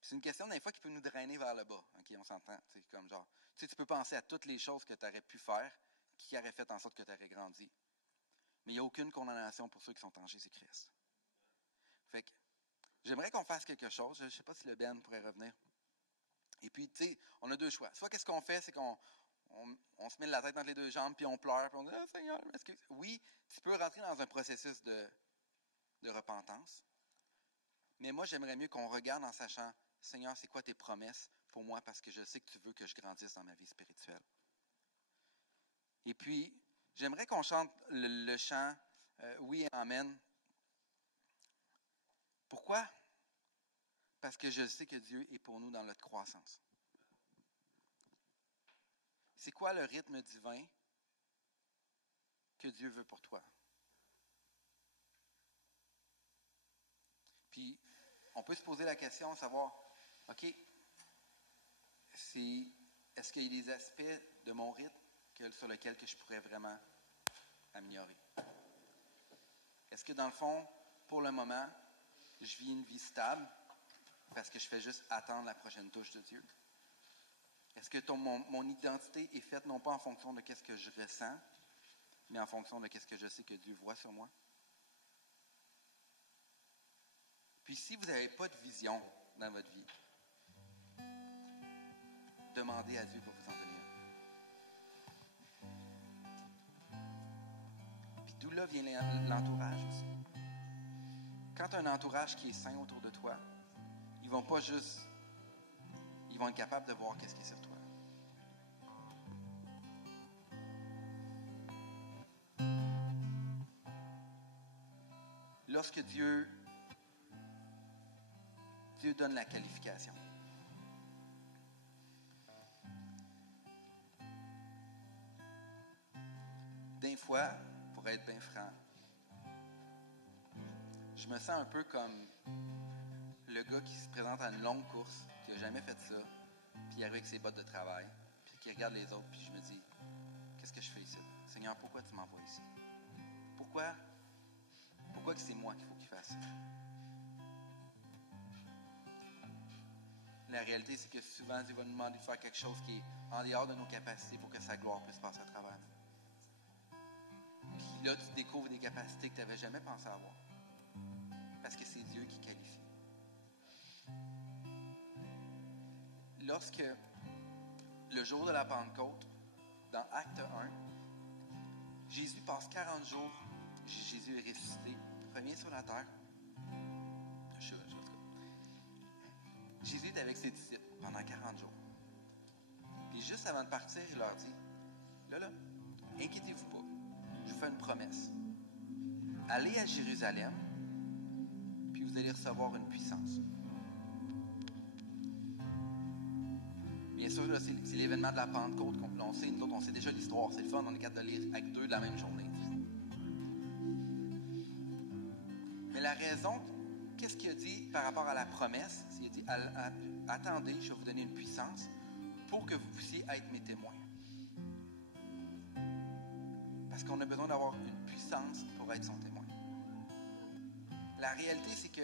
C'est une question, des fois, qui peut nous drainer vers le bas. OK, on s'entend. Comme genre, tu peux penser à toutes les choses que tu aurais pu faire qui auraient fait en sorte que tu aurais grandi. Mais il n'y a aucune condamnation pour ceux qui sont en Jésus-Christ. Fait que, j'aimerais qu'on fasse quelque chose. Je ne sais pas si le Ben pourrait revenir. Et puis, tu sais, on a deux choix. Soit, qu'est-ce qu'on fait, c'est qu'on se met la tête entre les deux jambes, puis on pleure, puis on dit « Ah, Seigneur, excuse. » Oui, tu peux rentrer dans un processus de repentance. Mais moi, j'aimerais mieux qu'on regarde en sachant « Seigneur, c'est quoi tes promesses pour moi, parce que je sais que tu veux que je grandisse dans ma vie spirituelle. » Et puis, j'aimerais qu'on chante le chant « Oui, Amen ». Pourquoi? Parce que je sais que Dieu est pour nous dans notre croissance. C'est quoi le rythme divin que Dieu veut pour toi? Puis, on peut se poser la question, savoir, OK, est-ce qu'il y a des aspects de mon rythme sur lesquels que je pourrais vraiment améliorer? Est-ce que dans le fond, pour le moment, je vis une vie stable parce que je fais juste attendre la prochaine touche de Dieu? Est-ce que mon identité est faite non pas en fonction de ce que je ressens, mais en fonction de ce que je sais que Dieu voit sur moi? Puis si vous n'avez pas de vision dans votre vie, demandez à Dieu de vous en donner un. Puis d'où là vient l'entourage aussi. Quand tu as un entourage qui est sain autour de toi, ils vont être capables de voir qu'est-ce qui est sur toi. Lorsque Dieu donne la qualification. Des fois, pour être bien franc, je me sens un peu comme le gars qui se présente à une longue course, qui n'a jamais fait ça, puis il arrive avec ses bottes de travail, puis qui regarde les autres, puis je me dis, qu'est-ce que je fais ici? Seigneur, pourquoi tu m'envoies ici? Pourquoi que c'est moi qu'il faut qu'il fasse ça? La réalité, c'est que souvent, Dieu va nous demander de faire quelque chose qui est en dehors de nos capacités pour que sa gloire puisse passer à travers nous. Puis là, tu découvres des capacités que tu n'avais jamais pensé avoir. Parce que c'est Dieu qui qualifie. Lorsque, le jour de la Pentecôte, dans Acte 1, Jésus passe 40 jours, Jésus est ressuscité, revient sur la terre. Jésus est avec ses disciples pendant 40 jours. Puis juste avant de partir, il leur dit, là, inquiétez-vous pas, je vous fais une promesse. Allez à Jérusalem, puis vous allez recevoir une puissance. Bien sûr, là, c'est l'événement de la Pentecôte qu'on sait, nous autres, on sait déjà l'histoire, c'est le fun, on est capable de lire Acte 2 de la même journée. Mais la raison, qu'est-ce qu'il a dit par rapport à la promesse? Il a dit, attendez, je vais vous donner une puissance pour que vous puissiez être mes témoins. Parce qu'on a besoin d'avoir une puissance pour être son témoin. La réalité, c'est que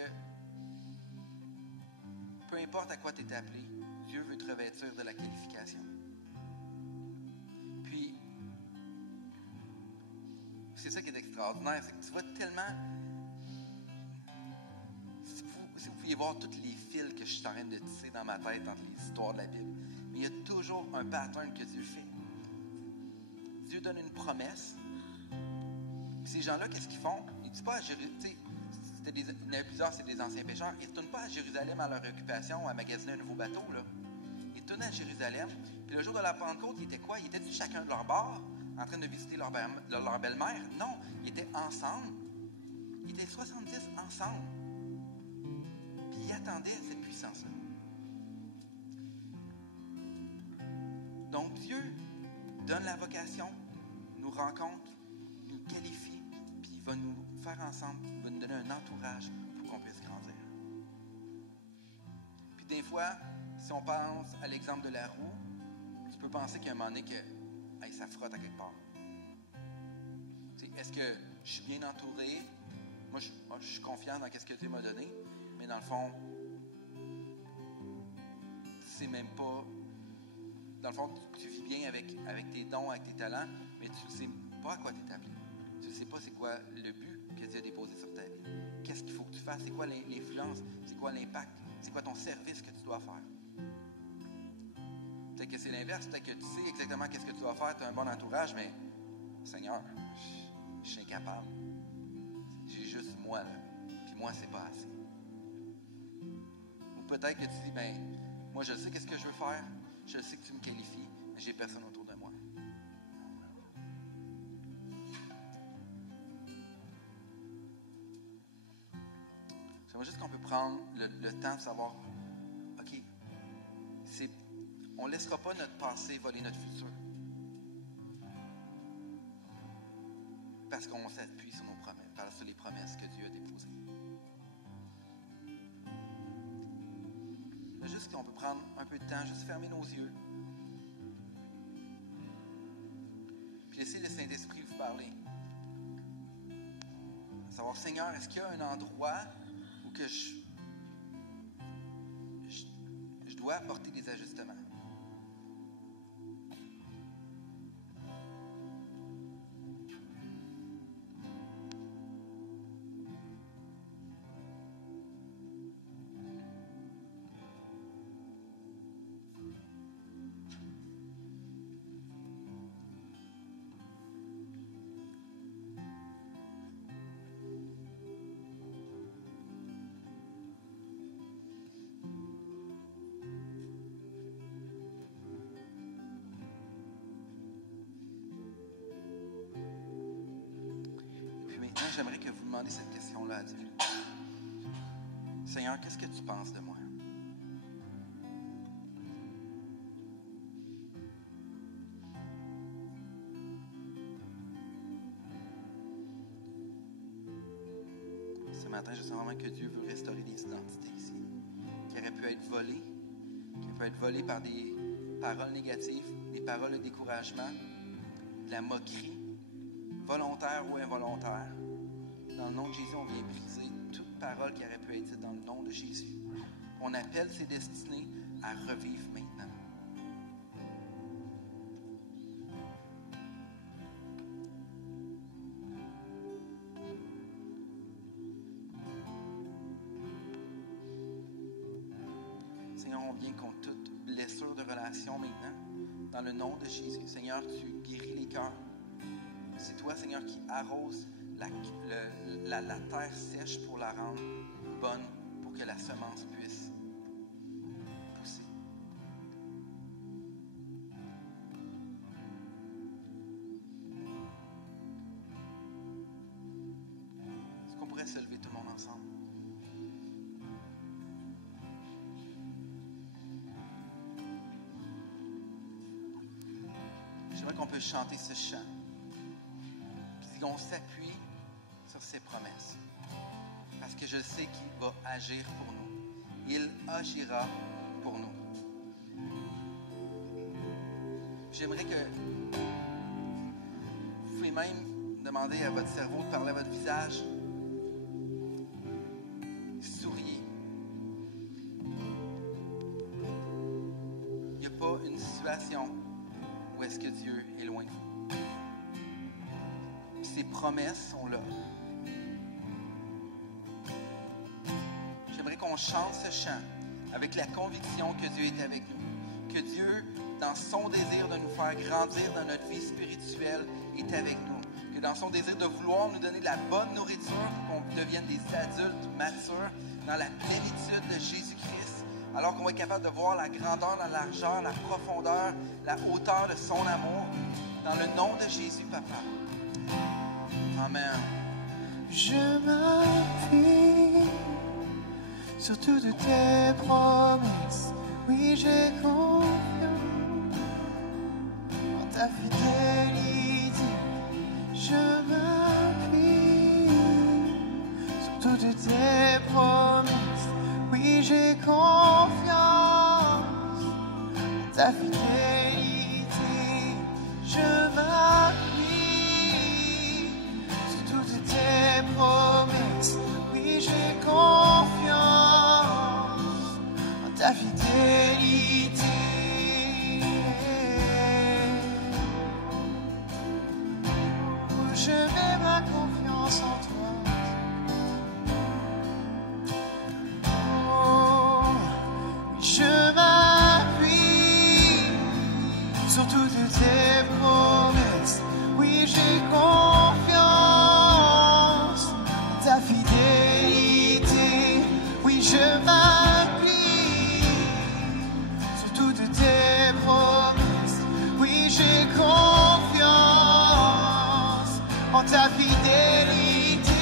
peu importe à quoi tu es appelé, Dieu veut te revêtir de la qualification. Puis, c'est ça qui est extraordinaire, c'est que tu vas tellement... Si vous pouviez voir tous les fils que je suis en train de tisser dans ma tête entre les histoires de la Bible, mais il y a toujours un pattern que Dieu fait. Dieu donne une promesse. Puis ces gens-là, qu'est-ce qu'ils font? Ils ne disent pas à Jérusalem, il y en avait plusieurs, c'est des anciens pécheurs, ils ne retournent pas à Jérusalem à leur occupation, à magasiner un nouveau bateau. Là. Ils retournent à Jérusalem, puis le jour de la Pentecôte, ils étaient quoi? Ils étaient chacun de leur bord, en train de visiter leur belle-mère? Non, ils étaient ensemble. Ils étaient 70 ensemble. Puis ils attendaient cette puissance-là. Donc Dieu donne la vocation, nous rencontre, nous qualifie, puis il va nous faire ensemble, il va nous donner un entourage pour qu'on puisse grandir. Puis des fois, si on pense à l'exemple de la roue, tu peux penser qu'à un moment donné que ça frotte à quelque part. Est-ce que je suis bien entouré? Moi, je suis confiant dans ce que Dieu m'a donné, mais dans le fond, c'est même pas... Dans le fond, tu vis bien avec tes dons, avec tes talents, mais tu ne sais pas à quoi tu es appelé. Tu ne sais pas c'est quoi le but que Dieu a déposé sur ta vie. Qu'est-ce qu'il faut que tu fasses? C'est quoi l'influence? C'est quoi l'impact? C'est quoi ton service que tu dois faire? Peut-être que c'est l'inverse. Peut-être que tu sais exactement qu'est-ce que tu dois faire. Tu as un bon entourage, mais Seigneur, je suis incapable. J'ai juste moi, là. Puis moi, c'est pas assez. Ou peut-être que tu dis, moi, je sais qu'est-ce que je veux faire. Je sais que tu me qualifies, mais j'ai personne autour de moi. J'aimerais juste qu'on peut prendre le temps de savoir, OK, on ne laissera pas notre passé voler notre futur. Parce qu'on s'appuie sur nos promesses, sur les promesses que Dieu a déposées. Juste qu'on peut prendre un peu de temps, juste fermer nos yeux. Puis laisser le Saint-Esprit vous parler. Savoir, Seigneur, est-ce qu'il y a un endroit où que je dois apporter des ajustements? J'aimerais que vous demandiez cette question-là à Dieu. Seigneur, qu'est-ce que tu penses de moi? Ce matin, je sens vraiment que Dieu veut restaurer des identités ici, qui auraient pu être volées, qui auraient pu être volées par des paroles négatives, des paroles de découragement, de la moquerie, volontaire ou involontaire. Dans le nom de Jésus, on vient briser toute parole qui aurait pu être dite dans le nom de Jésus. On appelle ces destinées à revivre maintenant. Seigneur, on vient contre toute blessure de relation maintenant. Dans le nom de Jésus, Seigneur, tu guéris les cœurs. C'est toi, Seigneur, qui arrose la terre sèche pour la rendre bonne, pour que la semence puisse pousser. Est-ce qu'on pourrait se lever tout le monde ensemble? J'aimerais qu'on puisse chanter ce chant. Puis qu'on s'appuie sur ses promesses. Parce que je sais qu'il va agir pour nous. Il agira pour nous. J'aimerais que vous pouvez même demander à votre cerveau de parler à votre visage. Souriez. Il n'y a pas une situation où est-ce que Dieu est loin de vous. Ses promesses sont là. J'aimerais qu'on chante ce chant avec la conviction que Dieu est avec nous. Que Dieu, dans son désir de nous faire grandir dans notre vie spirituelle, est avec nous. Que dans son désir de vouloir nous donner de la bonne nourriture pour qu'on devienne des adultes matures dans la plénitude de Jésus-Christ, alors qu'on va être capable de voir la grandeur, la largeur, la profondeur, la hauteur de son amour. Dans le nom de Jésus, Papa. Amen. Je m'appuie sur toutes tes promesses. Oui, j'ai confiance en ta fidélité. Je m'appuie sur toutes tes promesses. Oui, j'ai confiance en ta fidélité. Je m'appuie tes promesses, oui j'ai confiance en ta fidélité. Je mets ma confiance en toi. Oh, je m'appuie sur toutes tes promesses, oui j'ai confiance. Ta fidélité, oui je m'appuie sur toutes tes promesses, oui j'ai confiance en ta fidélité.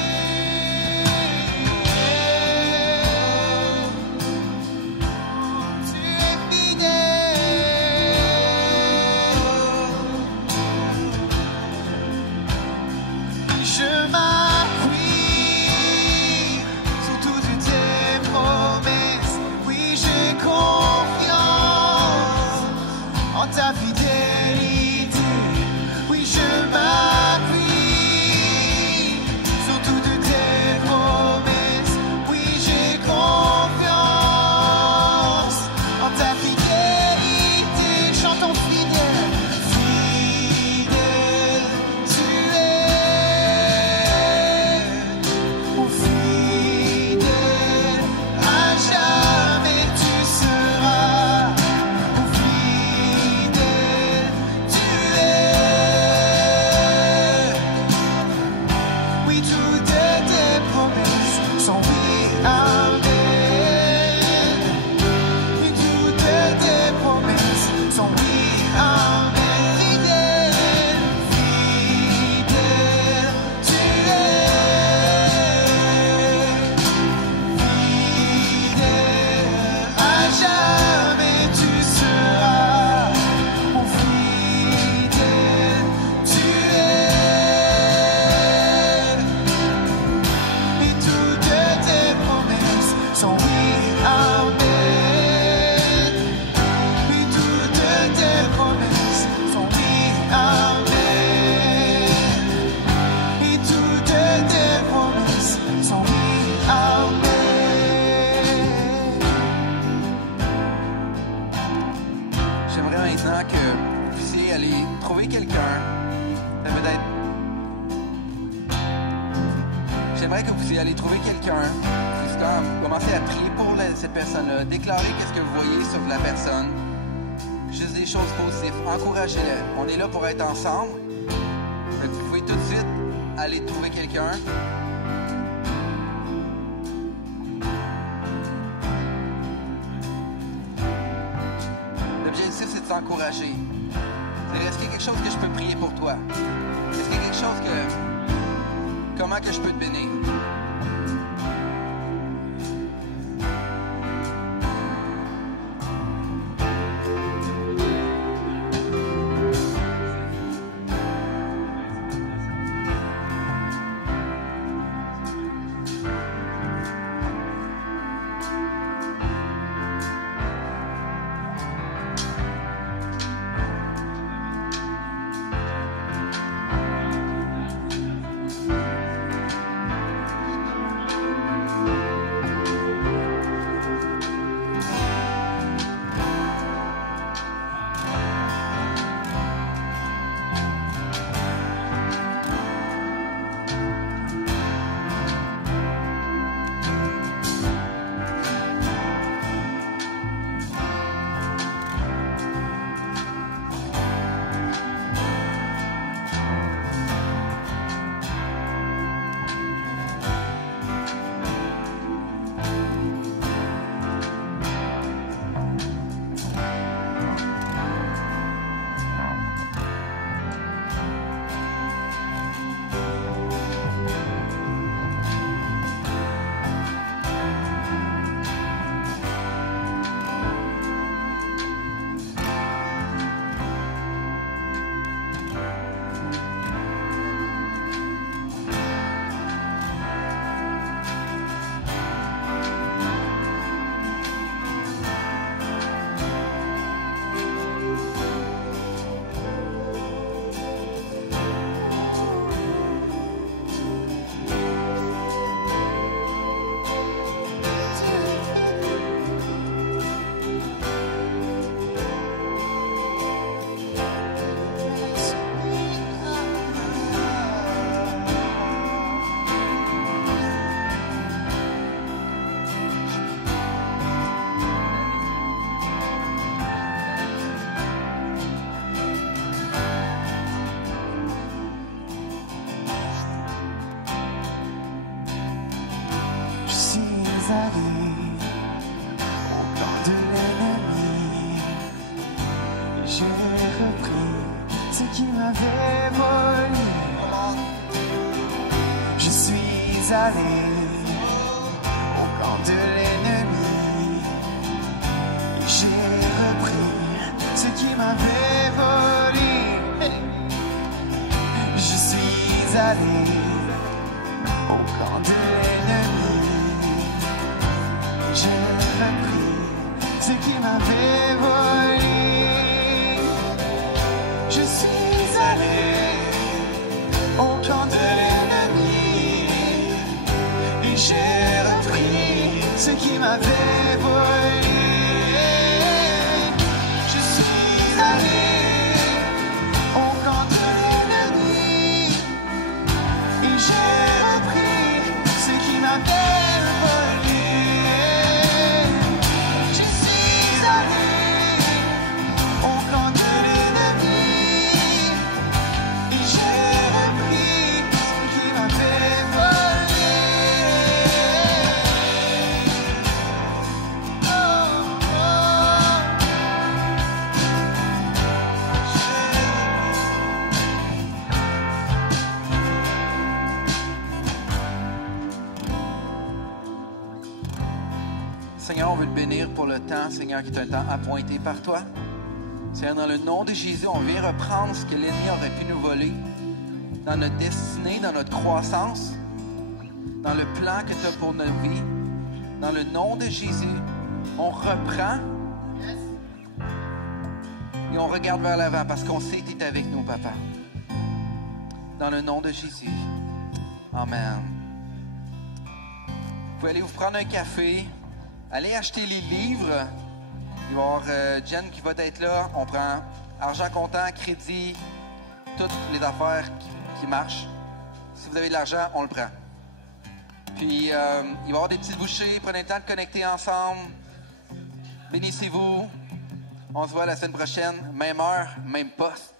je m'appuie sur toutes tes promesses. Oui, j'ai confiance en ta fidélité. Oui, je m'appuie sur toutes tes promesses. Oui, j'ai confiance en ta fidélité. Chantons fidèle, fidèle, tu es. Oh, fidèle, à jamais tu seras. Oh, fidèle, tu es. Oui, toutes tes promesses sont oui, amen. Oui, toutes tes promesses sont oui, amen. Fidèle, fidèle, tu es. Fidèle, à jamais tu seras. Oh, fidèle, tu es. Et toutes tes promesses sont oui, amen. Et toutes tes promesses sont oui, amen. Et toutes tes promesses sont oui, amen. J'aimerais maintenant que vous puissiez aller trouver quelqu'un. Ça peut être. J'aimerais que vous puissiez aller trouver quelqu'un. Puis commencer à prier pour cette personne-là. Déclarer qu'est-ce que vous voyez sur la personne. Juste des choses positives. Encouragez-la. On est là pour être ensemble. Donc, vous pouvez tout de suite aller trouver quelqu'un. L'objectif, c'est de s'encourager. C'est, est-ce qu'il y a quelque chose que je peux prier pour toi? Est-ce qu'il y a quelque chose que... Comment que je peux te bénir? allé au camp de l'ennemi. J'ai repris ce qui m'avait volé. Je suis allé Seigneur, on veut te bénir pour le temps, Seigneur, qui est un temps appointé par toi. Seigneur, dans le nom de Jésus, on vient reprendre ce que l'ennemi aurait pu nous voler dans notre destinée, dans notre croissance, dans le plan que tu as pour notre vie. Dans le nom de Jésus, on reprend et on regarde vers l'avant parce qu'on sait que tu es avec nous, Papa. Dans le nom de Jésus. Amen. Vous pouvez aller vous prendre un café, aller acheter les livres. Il va y avoir Jen qui va être là. On prend argent comptant, crédit, toutes les affaires qui marchent. Si vous avez de l'argent, on le prend. Puis, il va y avoir des petites bouchées. Prenez le temps de connecter ensemble. Bénissez-vous. On se voit la semaine prochaine. Même heure, même poste.